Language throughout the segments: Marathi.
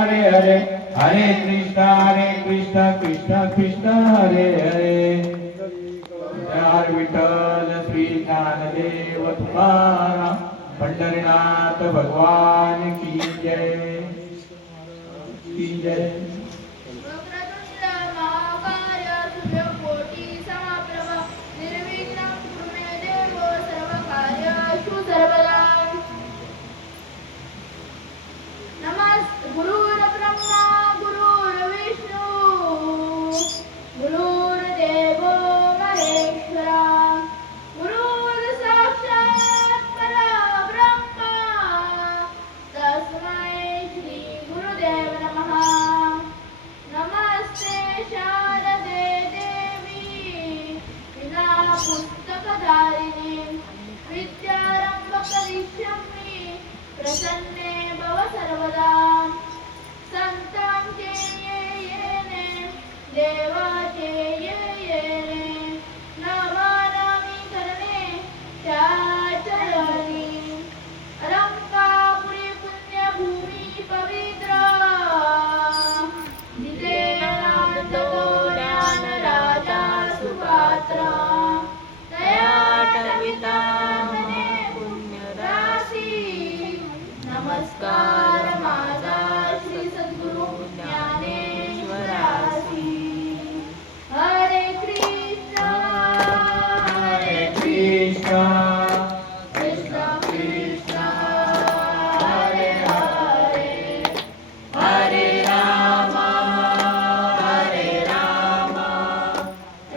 हरे हरे हरे कृष्ण कृष्ण कृष्ण हरे हरे विठ्ठल श्री ज्ञानदेव तुकाराम पंढरीनाथ भगवान की जय की जय. गुरुर्ब्रह्मा गुरुर्विष्णू गुरुर्देवो महेश्वरा गुरुर् साक्षात् परब्रह्मा तस्मै श्री गुरुदेव नमः. नमस्ते शारदे देवी विना पुस्तकधारिणी विद्यारंभ करिष्यामि प्रसन्ने भव सर्वदा. संतांचे येणे देवाचे येणे नमानामी करणे त्याचरणी अलंकापुरी पुण्यभूमी पवित्र जिथे नांदतो ज्ञान राजा सुपात्र तया टविता मने पुण्य राशी. नमस्कार माझा श्री सद्गुरु ज्ञानेश्वरासी. हरे कृष्ण कृष्ण कृष्ण हरे हरे हरे राम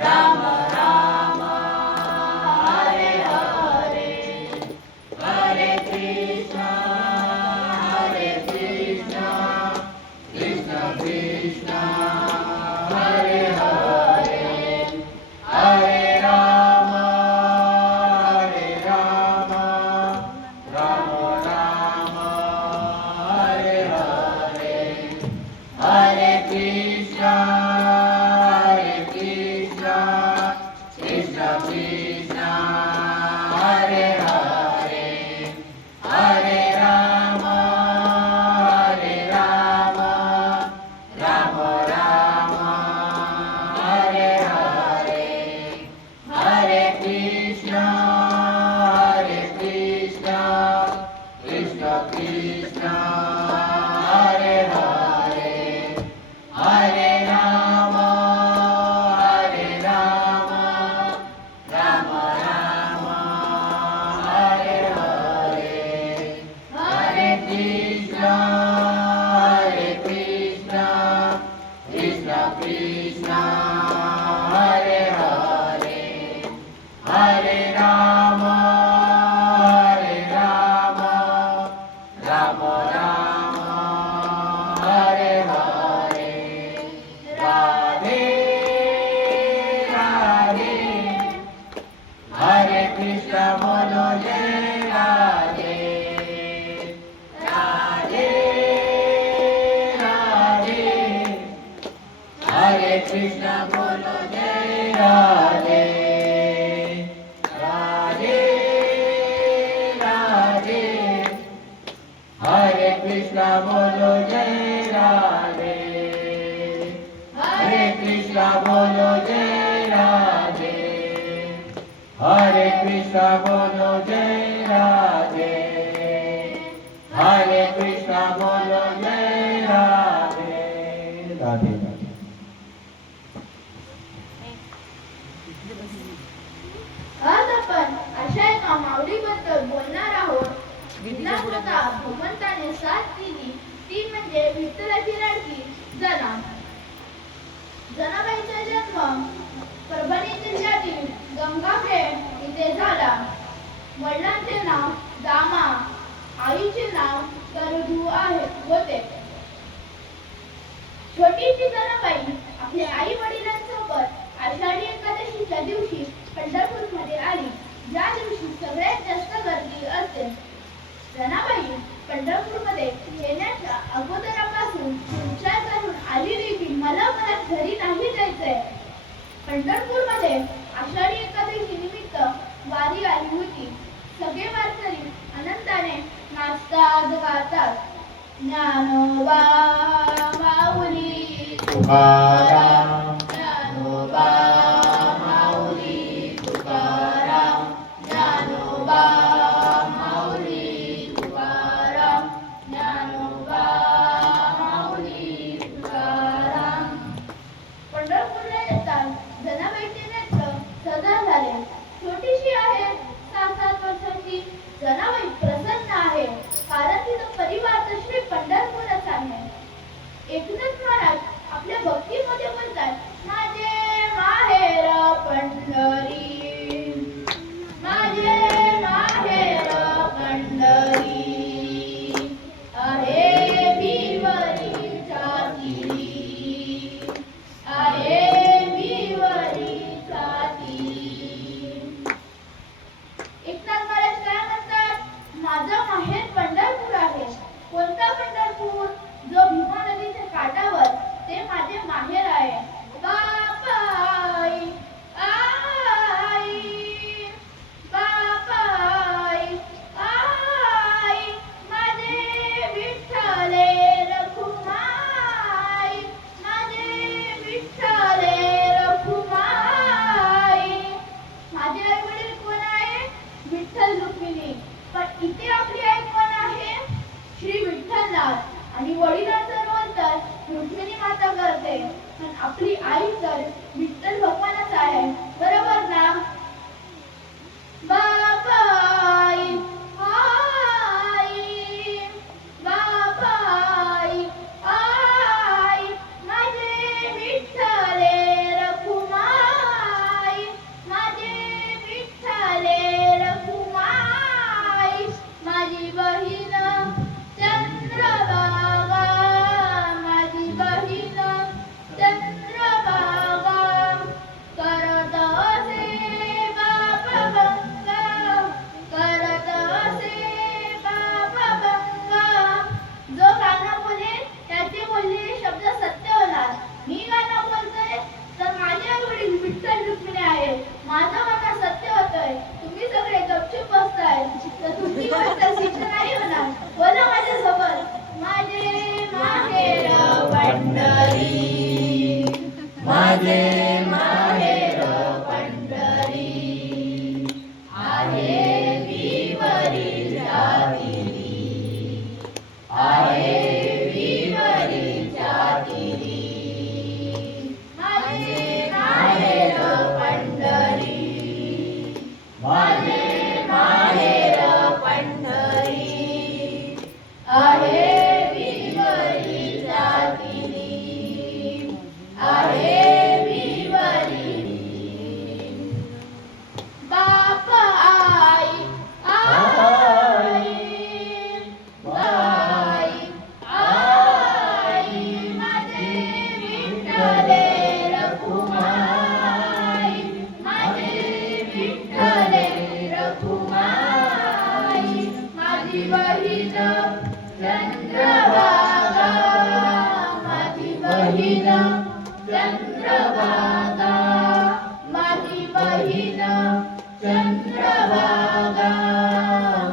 राम राम हरे हरे हरे कृष्ण कृष्ण कृष्ण हरे हरे हरे राम राम राम हरे हरे हरे कृष्ण कृष्ण कृष्ण हरे हरे हरे राम राम राम हरे हरे हरे कृष्ण कृष्ण कृष्ण हरे हरे हरे राम राम राम हरे हरे हरे कृष्ण कृष्ण कृष्ण हरे हरे हरे राम राम राम हरे हरे राधे राधे हरे कृष्ण बोलो जय राधे राधे राधे हरे कृष्ण बोलो जय राधे राधे राधे हरे कृष्ण बोलो जय राधे हरे कृष्ण बोलो जय राधे हरे कृष्ण बोलो जय राधे हरे कृष्ण बोलो जय राधे राधे. आज आपण अशा एका माऊलीबद्दल बोलणार आहोत. विघ्नात्मका भगवंताने साथ दिली ती म्हणजे विठ्ठलाची लाडकी जना. जनाबाईचा जन्म परभणी जिल्ह्यातील गंगाखेड इथे झाला. वडिलांचे नाव दामा, आईचे नाव दरुधू होते. छोटीशी जनाबाई आपल्या आई वडिलांसोबत आषाढी एकादशीच्या दिवशी पंढरपूरमध्ये आली. ज्या दिवशी सगळ्यात जास्त गर्दी असते. जनाबाई पंढरपूरमध्ये येण्याच्या अगोदरापासून विचार करून आलेली की मला घरी नाही जायचंय. पंढरपूरमध्ये आषाढी एकादशी निमित्त वारी आली होती. सगळे वारकरी आनंदाने नाचतात गातात. ज्ञानोबा तुकाराम ज्ञानोबा माऊली तुकाराम ज्ञानोबा माऊली तुकाराम ज्ञानोबा माऊली तुकाराम. पंढरपूरला येतात जनाबाईचे नेत्र सदा झाले. छोटीशी आहे 6-7 वर्षाची. जनाबाई प्रसन्न आहे कारण तिचा परिवार तर श्री पंढरपूरच आहे. एकनाथ महाराज आपल्या भक्तीमध्ये बोलतात, माझे माहेर पंढरी, माझे माहेर पंढरी, आहे विवरीच्या तीरी, आहे विवरीच्या तीरी. एकनाथ महाराज काय म्हणतात, माझं माहेर पंढरपूर आहे. कोणता पंढरपूर? जो भीमा नदीच्या काठावर, ते माझे माहेर आहे. बापाई आई, बापाई आई, माझे विठ्ठले रखुमाई, माझे विठ्ठले रखुमाई. माझे आई वडील कोण आहे? विठ्ठल रुक्मिणी. पण इथे आपली आई कोण आहे? श्री विठ्ठलनाथ. आणि वडिलांचा रोल तर रुक्मिणी माता करते, पण आपली आई तर विठ्ठल भगवानच आहे. बरोबर ना? बाबाई आई, बाबाई आई, माझे विठ्ठले रखुमाई, माझे विठ्ठले रखुमाई. माझी बहीण चंद्रभागा, माझी बहीण चंद्रभागा, करत असे बाप गंगा, करत असे बाप गंगा. जो गाणं बोले त्याचे बोललेले शब्द सत्य होणार. मी गाणं बोलतोय तर माझे आई वडील विठ्ठल रुक्मिणी आहे. माझं गाणं सत्य होतंय. तुम्ही सगळे गपचूप बसताय तर तुमची गोष्ट सिद्ध नाही होणार. बोला माझ्यासोबत, माझे माहेर पंढरी, माझे माहेर पंढरी, आहे विवरीच्या तीरी, आहे विवरीच्या तीरी. माझे माहेर पंढरी, माझे माहेर पंढरी, आहे विवरीच्या तीरी, आहे विवरी. बाप आई आई, बाई आई, माझे विठ्ठले रखुमाई, माझे विठ्ठले रखुमाई. माझी बहीण चंद्रभागा, माझी बहीण चंद्रभागा, माझी बहीण चंद्रभागा,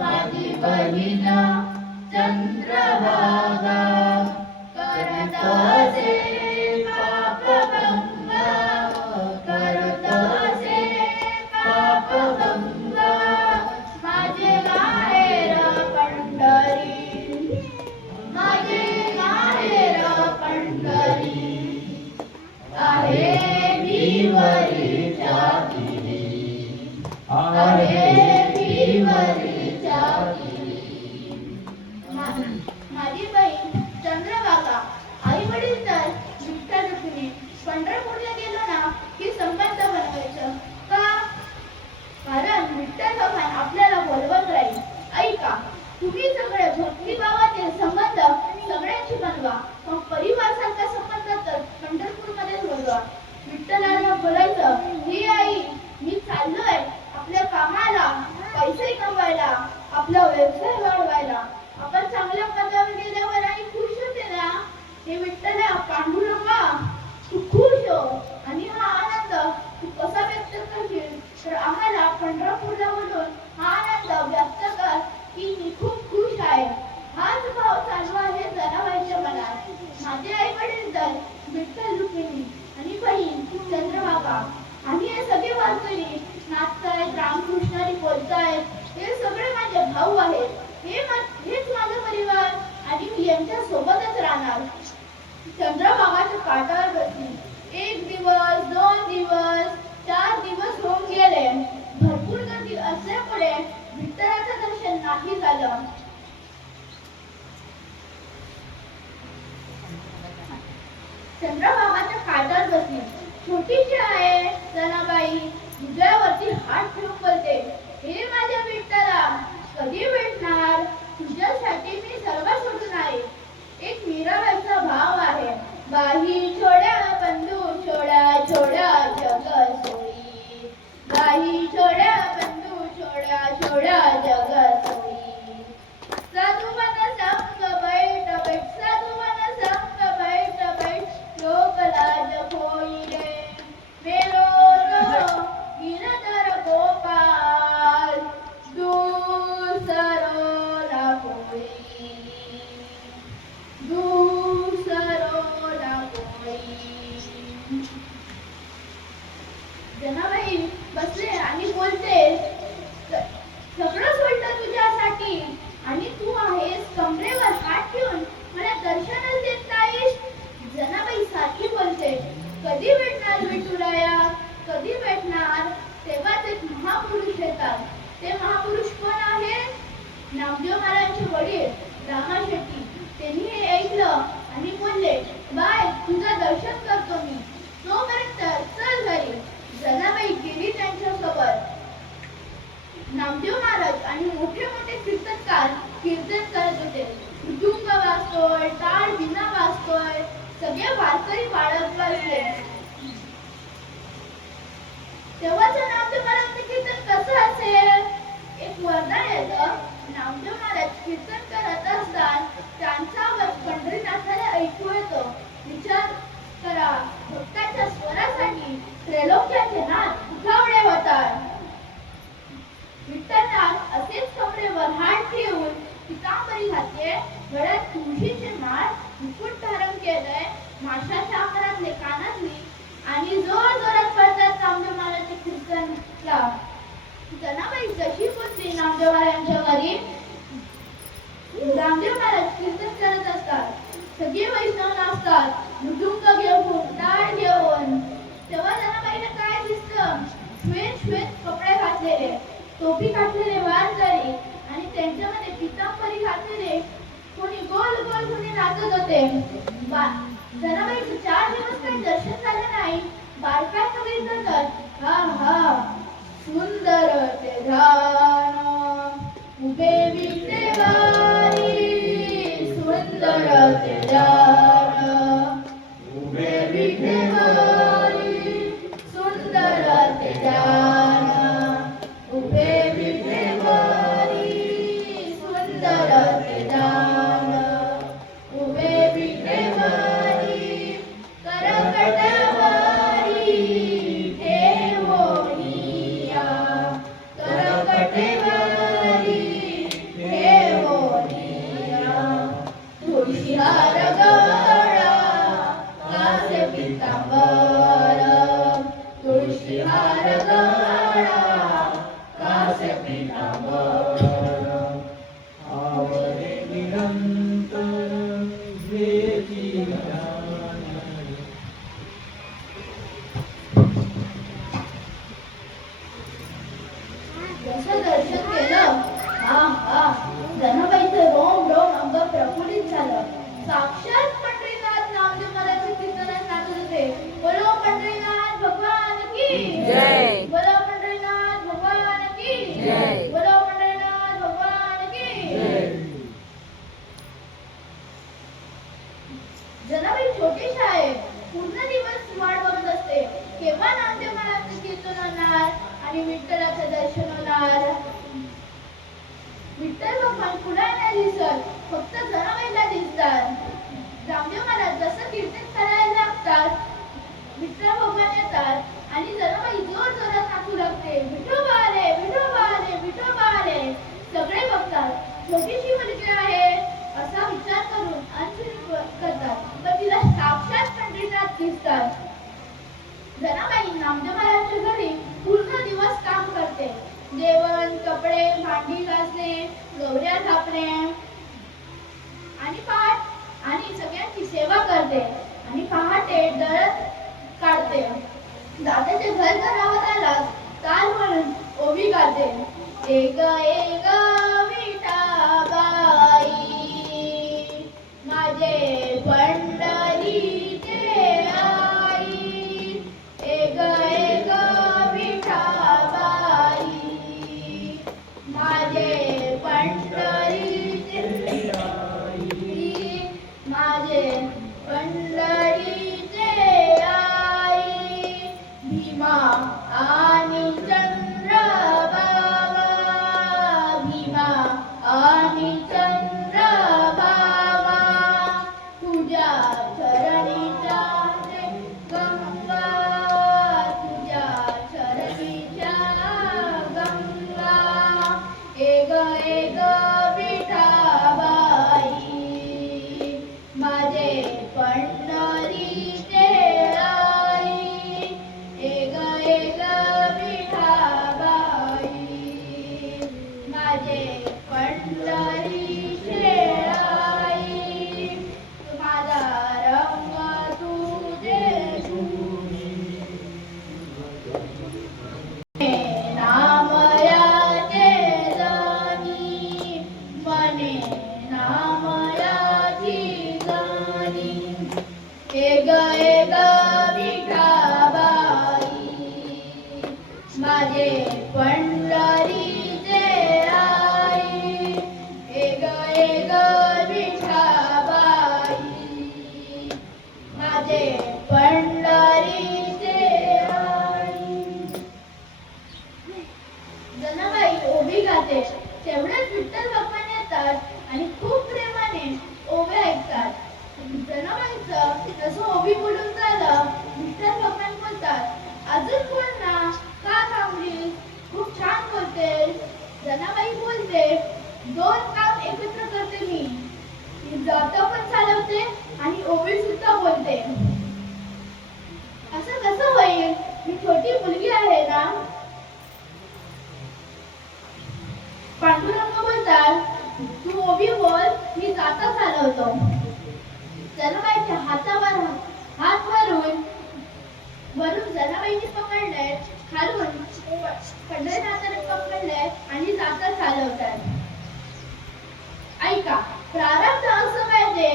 माझी बहीण चंद्रभागा. करत असे पाप गंगा, करत असे पाप गंगा. माझे माहेर पंढरी, माझे माहेर पंढरी, आहे विवरीच्या तीरी, आहे विवरीच्या तीरी. माझी बहीण चंद्रभागा, आई वडील तर विठ्ठल रुक्मिणी. पंढरपूरला गेलो ना की संबंध बनवायचं का? कारण विठ्ठल भगवान आपल्याला बोलवत राहील. ऐका, तुम्ही सगळे भक्तिभावाचे संबंध सगळ्यांशी बनवा. मग परिवार सारखा संबंध तर पंढरपूरमध्येच बनवा. विठ्ठलाला बोलायचं, ही आई मी चाललोय आपल्या कामाला, पैसे कमवायला, आपला व्यवसाय वाढवायला. आपण चांगल्या पदावर गेल्यावर आई खुश होते ना. हे विठ्ठला पांडुरंगा तू खुश हो आणि सोबतच राहणार. चंद्रभागाच्या काठावर बसली. 1 दिवस, 2 दिवस, 4 दिवस होऊन गेले. भरपूर गर्दी असल्यामुळे विठ्ठलाचं दर्शन नाही झालं. चंद्रभागाच्या काठावर बसली. छोटीशी आहे जनाबाई हृदयावरती हात ठेवून बोलते, हे माझ्या विठ्ठला, कधी भेटणार? तुझ्यासाठी मी सर्व सोडून आहे. एक मीराबाईचा भाव आहे, बाही छोड्या बंधू छोड्या छोड्या जग सोयी. बाही छोड्या बंधू छोड्या छोड्या जग सोयी. साधू मन संग बैठ बैठ, साधू मन संग बैठ बैठ, लोक लाज होई रे. मेलो तो गिरधर गोपाल, दूसरो ना कोई, दूसरो ना कोई. जनाबाई बसले आणि बोलते, सगळं सोडलं तुझ्यासाठी आणि तू आहेस कमरेवर हात ठेवून मला दर्शनच देत नाहीस. जनाबाई सारखी बोलते, कधी भेटणार विठुराया, कधी भेटणार? तेव्हाच एक महापुरुष येतात. ते महापुरुष कोण आहे? नामदेव महाराजांचे वडील रामा शेट्टी. त्यांनी हे ऐकलं आणि बोलले, बाय तुझं दर्शन करतो मी, तोपर्यंत चल घरी. जनाबाई गेली त्यांच्यासोबत. नामदेव महाराज आणि मोठे मोठे कीर्तनकार कीर्तन करत होते. मृदुंग वाजतोय, टाळ विना वाजतोय, सगळे वारकरी वाढत बसले. तेव्हाचं नामदेव महाराजांचं कीर्तन कसं असेल? एक वरदान येतं. नामदेव महाराज कीर्तन करत असतात त्यांचा आवाज पंढरीनाथाला ऐकू येतो. विचार करा, भक्तांच्या स्वरासाठी त्रैलोक्याचे नाद उठावले होतात. विठ्ठलनाथ असेच कमरेवर हात ठेवून पितांबरी घातले, गळ्यात तुळशीचे माळ, मुकुट धारण केलंय, माशाच्या आकारातले कानातली आणि जोर जोरात पडतात नामदेव महाराजांच्या कीर्तनला. जनाबाई जशी पोचली नामदेव महाराजांच्या घरी, नामदेव महाराज कीर्तन करत असतात. सगळे वैष्णव नाचतात मृदुंग घेऊन, टाळ घेऊन. तेव्हा जनाबाईला काय दिसतं? श्वेत श्वेत कपडे घातलेले, टोपी घातलेले वारकरी आणि त्यांच्यामध्ये पितांबरी घातलेले कोणी गोल गोल कोणी नाचत होते. जनाबाईचं 4 दिवस काही दर्शन झालं नाही. बालकाय कवी म्हणतात, हा हा सुंदर ते ध्यान उभे विठेवारी, सुंदर ते ध्यान उभे विठेवारी, सुंदर ते ध्यान उभे विठेवारी, सुंदर ते ध्यान उभे विठेवारी. करकटवारी ठेवोनिया, करकटवारी ठेवोनिया. तुळशीहार गळा कासे पितांबर, तुळशीहार गळा कासे पितांबर. आवरे निरंतर वेची ध्यान. जसं दर्शन केलं, हा जनाबाईचं रोम रोम अंग प्रफुल्लित झालं. साक्षात पंढरीनाथ नामदेव महाराजांच्या कीर्तनात नाचत होते. बोलो पंढरीनाथ भगवान की जय. बोलो पंढरीनाथ भगवान की जय. बोलो पंढरीनाथ भगवान की जय. जनाबाई छोटीशी आहे. पूर्ण दिवस वाट बघत असते, केव्हा नामदेव महाराजांचं कीर्तन होणार आणि विठ्ठलाचं दर्शन होणार. विठ्ठल भगवान कुणाला नाही दिसत, फक्त जनाबाईला दिसतात. नामदेव महाराज जसं कीर्तन करायला लागतात, विठ्ठल भगवान येतात आणि जनाबाई जोर जोरात नाचू लागते. विठोबा आले, विठोबा आले, विठोबा आले. सगळे बघतात, छोटीशी मुलगी आहे असा विचार करून अंशुरी करतात, पण तिला साक्षात पंढरीनाथ दिसतात. जनाबाई नामदेव महाराजांच्या घरी पूर्ण दिवस काम करते. जेवण, कपडे, भांडी घासणे, गौऱ्या थापणे आणि पाठ करते आणि पहाटे दळत काढते. दादाचे घर जनावराला ताल म्हणून ओवी गाते. एक एक विठाबाई माझे पंढरीचे आई. एक एक विठाबाई माझे पंढरीचे आई. माझे पंढरीचे आई. भीमा आणि चंद्रभागा. भीमा आणि चंद्रभागा तुझ्या चरणीच्या गंगा. तुझ्या चरणीच्या गंगा. एक एक विठाबाई माझे पंढरीचे आई. एक एक विठाबाई माझे पंढरीचे आई. माझा रंग तुझे नामयाचे जाणी. मने नामयाची जाणी. एक एक विठाबाई माझे पंढरीचे आई. एक एक विठाबाई माझे पंढरीचे आई. जनाबाई ओवी गाते. तेवढेच विठ्ठल भगवान येतात आणि खूप प्रेमाने ओव्या ऐकतात. जनाबाईचं तसं ओवी बोलून झालं. विठ्ठल भगवान बोलतात, अजून बोल ना, का थांबलीस? खूप छान बोलतेस. जनाबाई बोलते, दोन काम एकत्र करते मी. मी जाता पण चालवते आणि ओवी सुद्धा बोलते. असं कसं होईल? मी छोटी मुलगी आहे ना. पांडुरंग बोलतात, तू ओवी बोल, मी जाता चालवतो. जनाबाईच्या हातावर हात वरून जनाबाईने पकडले, खालून पंढरीनाथाने पकडले आणि जाता चालवतात. ऐका, प्रारब्ध असं पाहिजे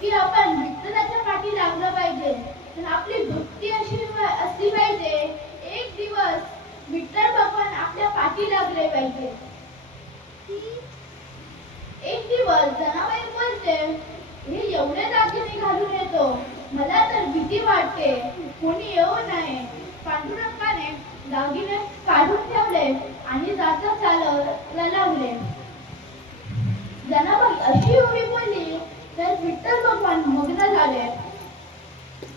की आपण विठ्ठलाच्या पाठी लागलं पाहिजे. पण आपली भक्ती अशी असली पाहिजे, एक दिवस विठ्ठल भगवान आपल्या पाठी लागले पाहिजे. एक दिवस जनाबाई बोलते, हे एवढे दागिने घालून येतो, मला तर भीती वाटते, कोणी येऊ नये. पांडुरंगाने दागिने काढून ठेवले आणि जाता चालवायला लागले. जनाबाई अशी ओवी बोलली तर विठ्ठल भगवान मग्न झाले.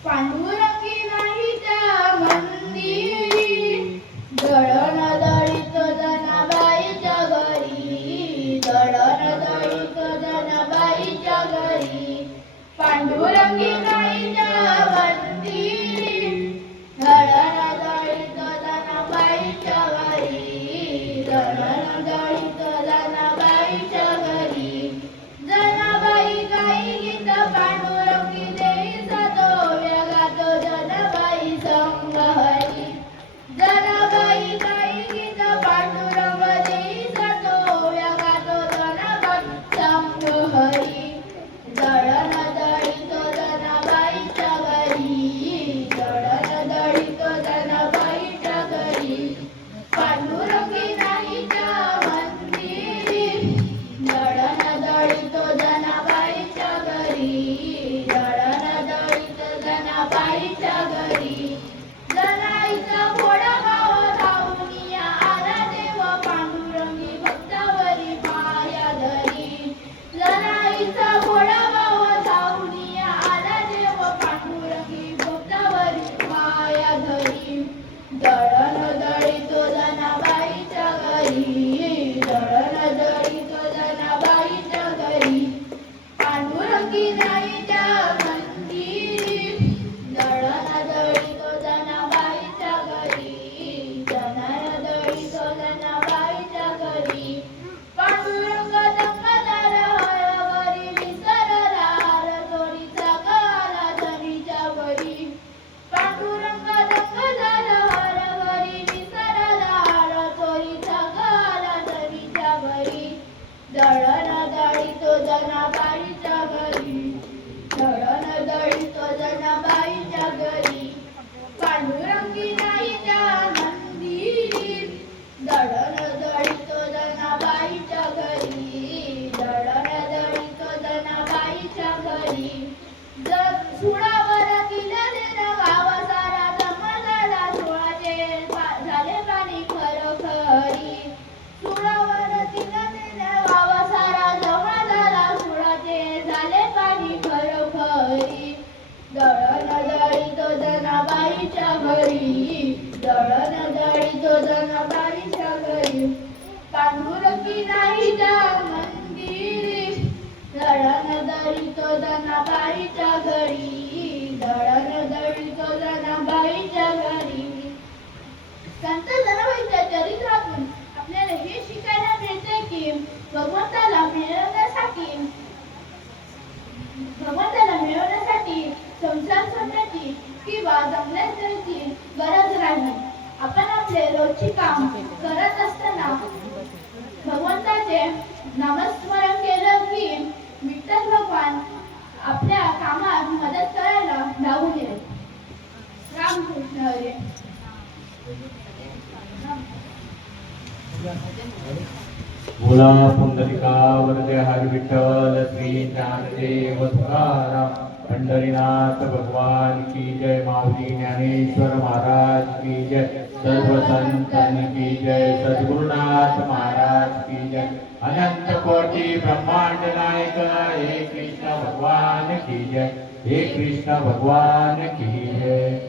पांडुरंगी नाही त्या मंदिरी, दळण दळीत जनाबाईच्या घरी. दळण दळीत जनाबाईच्या घरी. पांडुरंगी नाही त्या मंदिरी, दळण दळीत जनाबाईच्या घरी. दळण दळीत जनाबाईच्या घरी. जनाबाई गाई गीत पांडुरंगी देई जातो, गातो जनाबाई संग हरी. जनाबाई गाई गीत पांडुरंग देई जातो, गातो जनाबाई संग हरी. दळण दळीत जनाबाई दळण दळीतो जनाबाईच्या घरी, दळण दळीतो जनाबाईच्या घरी, पांडुरंगी नाही त्या मंदिरी, दळण दळीतो जनाबाईच्या घरी, दळण दळीतो जनाबाईच्या घरी. संत जनाबाईच्या चरित्रातून आपल्याला हे शिकायला मिळते की भगवंताला मिळवण्यासाठी संसार सोडण्याची किंवा जंगलात जायची गरज नाही. आपण आपले रोजची काम करत असताना भगवंताचे नामस्मरण केलं की विठ्ठल भगवान आपल्या कामात मदत करायला धावून येईल. रामकृष्ण हरी. बोला पुंडलिका वरदे हरी विठ्ठल श्री ज्ञानदेव तुकाराम पंढरीनाथ भगवान की जय. माऊली ज्ञानेश्वर महाराज की जय. सर्व संतन की जय. सद्गुरुनाथ महाराज की जय. अनंत कोटि ब्रह्मांड नायक हे कृष्ण भगवान की जय. हे कृष्ण भगवान की जय.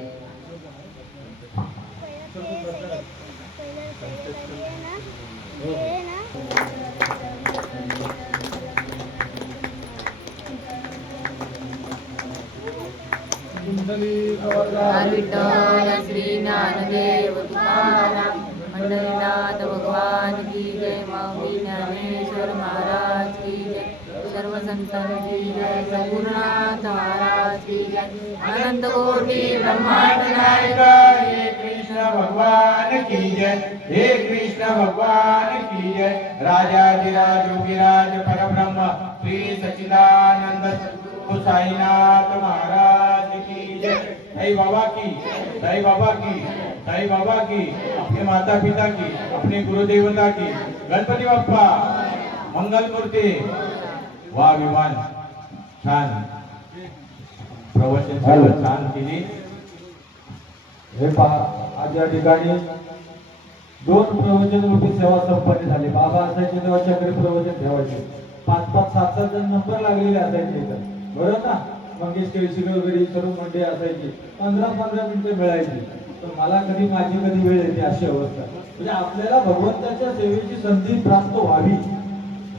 विठ्ठल श्री ज्ञानदेव तुकाराम पंढरीनाथ भगवान की जय. माऊली ज्ञानेश्वर महाराज की जय. सर्व संतांची जय. सद्गुरुनाथ महाराज की जय. अनंत कोटि ब्रह्मांड नायक हे कृष्ण भगवान की जय. हे कृष्ण भगवान की जय. राजाधिराज योगीराज परब्रह्म श्री सच्चिदानंद सद्गुरु साईनाथ महाराज की जय. साई बाबा की, साई बाबा की, साई बाबा की, अपने माता पिता की, अपने गुरुदेवता की. गणपती बाप्पा मंगल मूर्ती. वा विमान छान प्रवचन सर्व छान केली. हे पहा, आज या ठिकाणी 2 प्रवचन रूपी सेवा संपन्न झाली. बाबा असायचे तेव्हा चक्री प्रवचन ठेवायचे. 5-5, 7-7 जण नंबर लागलेले असायचे इथं, बरोबर ना. मंगेश केळशीकर वगैरे सर्व मंडळी असायची. 15-15 मिनिटं मिळायची. तर मला कधी माझी कधी वेळ येते अशी अवस्था. म्हणजे आपल्याला भगवंताच्या सेवेची संधी प्राप्त व्हावी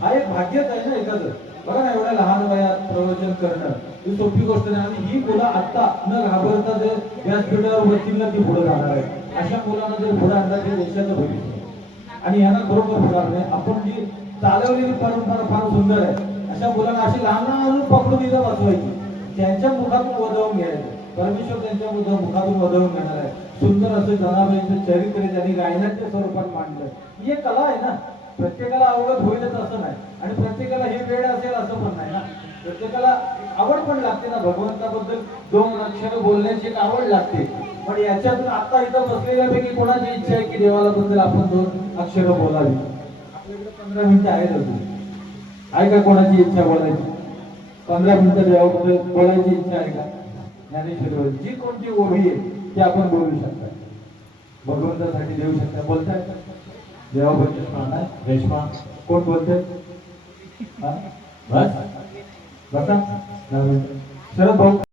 हा एक भाग्यच आहे ना एखादं. बघा ना, एवढ्या लहान वयात प्रवचन करणं ही सोपी गोष्ट नाही. आणि ही मुलं आता न घाबरता जर व्यासपीठावर बसतील ना ती पुढे जाणार आहे. अशा मुलांना जर पुढे आणलं ते देशाचं भविष्य. आणि यांना खरोखर पुढे आणणे आपण जी चालवलेली परंपरा फार सुंदर आहे. अशा मुलांना अशी लहान लहान पकडून इथं बसवायची, त्यांच्या मुखातून वधवून घ्यायचं. परमेश्वर त्यांच्या मुखातून वधवून घेणार आहे. सुंदर असं जनाबाईंचं चरित्र त्यांनी गायनाच्या स्वरूपात मांडलं. ही एक कला आहे ना. प्रत्येकाला अवगत होईलच असं नाही, आणि प्रत्येकाला हे वेळ असेल असं पण नाही ना. प्रत्येकाला आवड पण लागते ना. भगवंताबद्दल 2 अक्षर बोलण्याची एक आवड लागते. पण याच्यातून आता इथं बसलेल्यापैकी कोणाची इच्छा आहे की देवाला बद्दल आपण 2 अक्षर बोलावी? आपल्याकडे 15 मिनिटं आहेत अजून. आहे का कोणाची इच्छा बोलायची? 15 मिनिटं देवाबद्दल बोलायची इच्छा आहे का? ज्ञानेश्वर जी कोणती ओवी आहे ती आपण बोलू शकता, भगवंतासाठी देऊ शकता. बोलताय देवाबद्दल? रेश्मा कोण बोलतोय? बस बसा. शरद भाऊ.